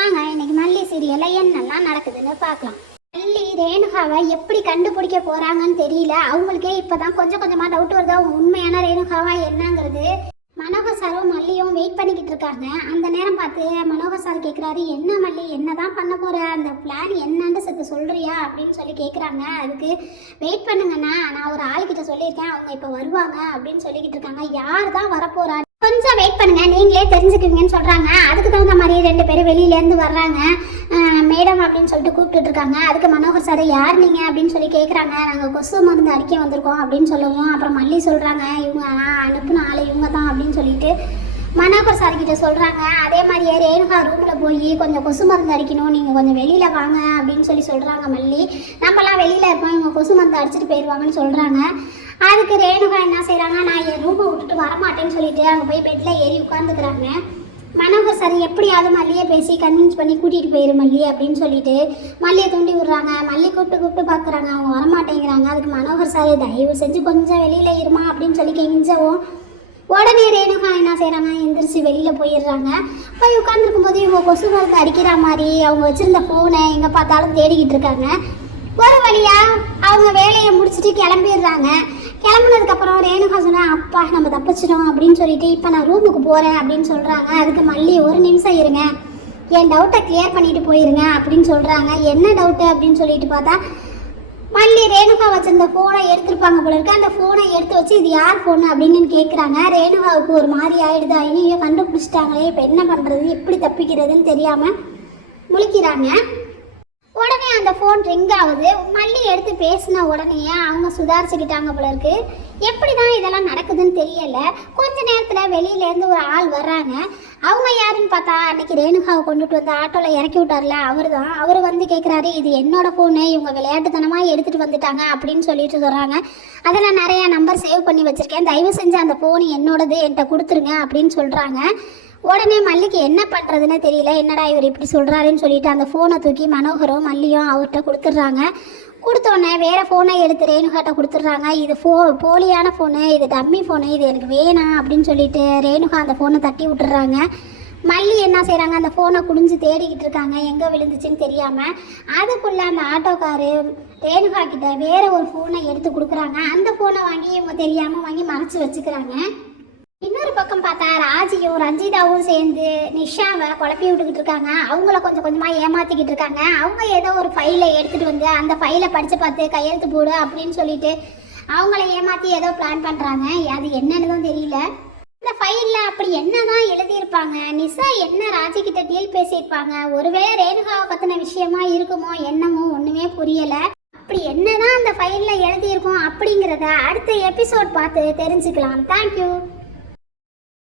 வாங்க இன்னைக்கு மல்லி சீரியல்ல என்னெல்லாம் நடக்குதுன்னு பார்க்கலாம். மல்லி ரேணுகாவை எப்படி கண்டுபிடிக்க போறாங்கன்னு தெரியல. அவங்களுக்கே இப்பதான் கொஞ்சம் கொஞ்சமா டவுட் வருது. அவங்க உண்மையான ரேணுகாவா என்னங்கிறது. மனோகர் சாரும் மல்லியும் வெயிட் பண்ணிக்கிட்டு இருக்காங்க. அந்த நேரம் பார்த்து மனோகர் சார் கேட்குறாரு என்ன மல்லி? என்னதான் பண்ண போற? அந்த பிளான் என்னன்னு சத்து சொல்றியா? அப்படின்னு சொல்லி கேட்குறாங்க அதுக்கு வெயிட் பண்ணுங்கண்ணா. நான் ஒரு ஆள்கிட்ட சொல்லியிருக்கேன். அவங்க இப்போ வருவாங்க. அப்படின்னு சொல்லிக்கிட்டு இருக்காங்க. யார் தான் வரப்போறா கொஞ்சம் வெயிட் பண்ணுங்க. நீங்களே தெரிஞ்சுக்குவீங்கன்னு சொல்றாங்க. அதுக்கு தகுந்த மாதிரி ரெண்டு பேரும் வெளியிலேருந்து வர்றாங்க. மேடம் அப்படின்னு சொல்லிட்டு கூப்பிட்டுட்டு இருக்காங்க. அதுக்கு மனோகர் சார் யார் நீங்க? அப்படின்னு சொல்லி கேட்குறாங்க நாங்கள் கொசு மருந்து அடிக்க வந்திருக்கோம் அப்படின்னு சொல்லுவோம். அப்புறம் மல்லி சொல்றாங்க. இவங்க அனுப்புன ஆள் இவங்க தான் அப்படின்னு சொல்லிட்டு மனோகர் சார் கிட்ட சொல்றாங்க. அதே மாதிரியே ரேணுகா ரூம்ல போய் கொஞ்சம் கொசு மருந்து அடிக்கணும். நீங்க கொஞ்சம் வெளியில வாங்க அப்படின்னு சொல்லி சொல்றாங்க மல்லி. நம்மலாம் வெளியில இருக்கோம். இவங்க கொசு மருந்து அடிச்சிட்டு போயிடுவாங்கன்னு சொல்றாங்க. அதுக்கு ரேணுகா என்ன செய்கிறாங்க நான் என் ரூமை விட்டுட்டு வரமாட்டேன்னு சொல்லிட்டு அங்கே போய் பெட்டில் ஏறி உட்காந்துக்கிறாங்க மனோகர் சார் எப்படியாவது மல்லியை பேசி கன்வின்ஸ் பண்ணி கூட்டிகிட்டு போயிரு மல்லி அப்படின்னு சொல்லிட்டு மல்லியை தூண்டி விடுறாங்க. மல்லி கூப்பிட்டு கூப்பிட்டு பார்க்குறாங்க. அவங்க வரமாட்டேங்கிறாங்க. அதுக்கு மனோகர் சார் தயவு செஞ்சு கொஞ்சம் வெளியில் இருமா அப்படின்னு சொல்லி கெஞ்சவும் உடனே ரேணுகா என்ன செய்கிறாங்க எந்திரிச்சு வெளியில் போயிடுறாங்க. போய் உட்காந்துருக்கும் போது இவங்க கொசு மருந்து அடிக்கிற மாதிரி அவங்க வச்சுருந்த ஃபோனை எங்கே பார்த்தாலும் தேடிக்கிட்டு இருக்காங்க. ஒரு வழியா அவங்க வேலையை முடிச்சுட்டு கிளம்பிடுறாங்க. கிளம்புனதுக்கப்புறம் ரேணுகா சொன்னா அப்பா நம்ம தப்பிச்சிட்டோம் அப்படின்னு சொல்லிட்டு இப்போ நான் ரூமுக்கு போகிறேன் அப்படின்னு சொல்கிறாங்க அதுக்கு மல்லி ஒரு நிமிஷம் இருங்க. என் டவுட்டை கிளியர் பண்ணிட்டு போயிருங்க அப்படின்னு சொல்கிறாங்க என்ன டவுட்டு அப்படின்னு சொல்லிட்டு பார்த்தா மல்லி ரேணுகா வச்சிருந்த ஃபோனை எடுத்திருப்பாங்க போல இருக்கு. அந்த ஃபோனை எடுத்து வச்சு இது யார் ஃபோன் அப்படின்னு கேட்குறாங்க ரேணுகாவுக்கு ஒரு மாதிரி ஆகிடுது ஐயோ கண்டுபிடிச்சிட்டாங்களே. இப்போ என்ன பண்ணுறது எப்படி தப்பிக்கிறதுன்னு தெரியாமல் முழிக்கிறாங்க. அந்த ஃபோன் ரிங் ஆகுது. மல்லி எடுத்து பேசின உடனே அவங்க சுதாரிச்சுக்கிட்டாங்க போல இருக்கு. எப்படி தான் இதெல்லாம் நடக்குதுன்னு தெரியல. கொஞ்ச நேரத்தில் வெளியிலேருந்து ஒரு ஆள் வர்றாங்க. அவங்க யாருன்னு பார்த்தா அன்னைக்கு ரேணுகாவை கொண்டுட்டு வந்து ஆட்டோவில் இறக்கி விட்டார்ல அவர் தான் அவர் வந்து கேட்குறாரு இது என்னோட ஃபோனு இவங்க விளையாட்டுத்தனமாக எடுத்துகிட்டு வந்துட்டாங்க அப்படின்னு சொல்லிட்டு சொல்கிறாங்க அதை நான் நிறையா நம்பர் சேவ் பண்ணி வச்சுருக்கேன். தயவு செஞ்சு அந்த ஃபோன் என்னோடது என்கிட்ட கொடுத்துருங்க அப்படின்னு சொல்கிறாங்க உடனே மல்லிக்கு என்ன பண்ணுறதுன்னு தெரியல. என்னடா இவர் இப்படி சொல்கிறாருன்னு சொல்லிட்டு அந்த ஃபோனை தூக்கி மனோகரும் மல்லியும் அவர்கிட்ட கொடுத்துட்றாங்க. கொடுத்தோடனே வேறு ஃபோனை எடுத்து ரேணுகாட்ட கொடுத்துட்றாங்க. இது ஃபோ போலியான ஃபோனு இது டம்மி ஃபோனு இது எனக்கு வேணாம் அப்படின்னு சொல்லிட்டு ரேணுகா அந்த ஃபோனை தட்டி விட்டுறாங்க மல்லி என்ன செய்கிறாங்க அந்த ஃபோனை குடிஞ்சு தேடிக்கிட்டு இருக்காங்க. எங்கே விழுந்துச்சுன்னு தெரியாமல் அதுக்குள்ளே அந்த ஆட்டோக்காரு ரேணுகா கிட்ட வேறு ஒரு ஃபோனை எடுத்து கொடுக்குறாங்க. அந்த ஃபோனை வாங்கி இவங்க தெரியாமல் வாங்கி மறைச்சி வச்சுக்கிறாங்க. பக்கம் பார்த்தா ராஜியும் ரஞ்சிதாவும் சேர்ந்து நிஷாவை குழப்பி விட்டுக்கிட்டு இருக்காங்க. அவங்கள கொஞ்சம் கொஞ்சமாக ஏமாத்திக்கிட்டு இருக்காங்க. அவங்க ஏதோ ஒரு ஃபைலை எடுத்துகிட்டு வந்து அந்த ஃபைலை படித்து பார்த்து கையெழுத்து போடு அப்படின்னு சொல்லிட்டு அவங்கள ஏமாற்றி ஏதோ பிளான் பண்ணுறாங்க அது என்னன்னு தான் தெரியல. இந்த ஃபைலில் அப்படி என்ன தான் எழுதியிருப்பாங்க? நிஷா என்ன ராஜிக்கிட்ட டீல் பேசியிருப்பாங்க? ஒருவேளை ரேணுகாவை பற்றின விஷயமா இருக்குமோ என்னமோ ஒன்றுமே புரியலை. அப்படி என்னதான் அந்த ஃபைலில் எழுதியிருக்கோம் அப்படிங்கிறத அடுத்த எபிசோட் பார்த்து தெரிஞ்சுக்கலாம். தேங்க்யூ